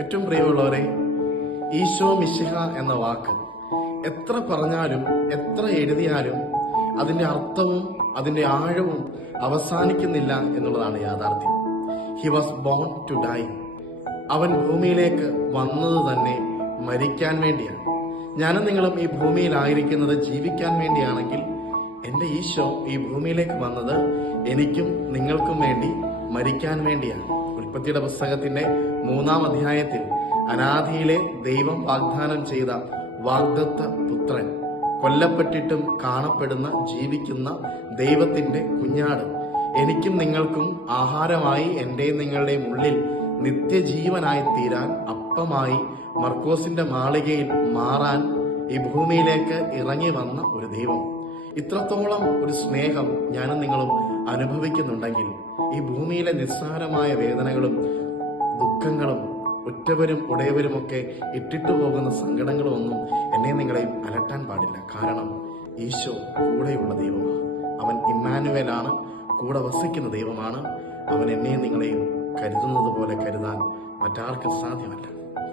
ഏറ്റവും പ്രിയമുള്ളവരെ, ഈശോ മിശിഹ എന്ന വാക്ക് എത്ര പറഞ്ഞാലും എത്ര എഴുതിയാലും അതിൻ്റെ അർത്ഥവും അതിൻ്റെ ആഴവും അവസാനിക്കുന്നില്ല എന്നുള്ളതാണ് യാഥാർത്ഥ്യം. He was born to die. അവൻ ഭൂമിയിലേക്ക് വന്നത് തന്നെ മരിക്കാൻ വേണ്ടിയാണ്. ഞാനും നിങ്ങളും ഈ ഭൂമിയിലായിരിക്കുന്നത് ജീവിക്കാൻ വേണ്ടിയാണെങ്കിൽ എൻ്റെ ഈശോ ഈ ഭൂമിയിലേക്ക് വന്നത് എനിക്കും നിങ്ങൾക്കും വേണ്ടി മരിക്കാൻ വേണ്ടിയാണ്. ഉൽപ്പത്തിയുടെ പുസ്തകത്തിന്റെ 3-ാം അധ്യായത്തിൽ അനാദിയിലെ ദൈവം വാഗ്ദാനം ചെയ്ത വാഗ്ദത്ത പുത്രൻ, കൊല്ലപ്പെട്ടിട്ടും കാണപ്പെടുന്ന ജീവിക്കുന്ന ദൈവത്തിന്റെ കുഞ്ഞാട്, എനിക്കും നിങ്ങൾക്കും ആഹാരമായി എൻ്റെയും നിങ്ങളുടെയും ഉള്ളിൽ നിത്യജീവനായി തീരാൻ അപ്പമായി മർക്കോസിന്റെ മാളികയിൽ മാറാൻ ഈ ഭൂമിയിലേക്ക് ഇറങ്ങി വന്ന ഒരു ദൈവം. ഇത്രത്തോളം ഒരു സ്നേഹം ഞാനും നിങ്ങളും അനുഭവിക്കുന്നുണ്ടെങ്കിൽ ഈ ഭൂമിയിലെ നിസ്സാരമായ വേദനകളും ദുഃഖങ്ങളും ഉറ്റവരും ഉടയവരുമൊക്കെ ഇട്ടിട്ടു പോകുന്ന സങ്കടങ്ങളും ഒന്നും എന്നെ നിങ്ങളെയും അലട്ടാൻ പാടില്ല. കാരണം ഈശോ കൂടെയുള്ള ദൈവമാണ്. അവൻ ഇമ്മാനുവേലാണ്, കൂടെ വസിക്കുന്ന ദൈവമാണ്. അവൻ എന്നെയും നിങ്ങളെയും കരുതുന്നത് പോലെ കരുതാൻ മറ്റാർക്കും സാധ്യമല്ല.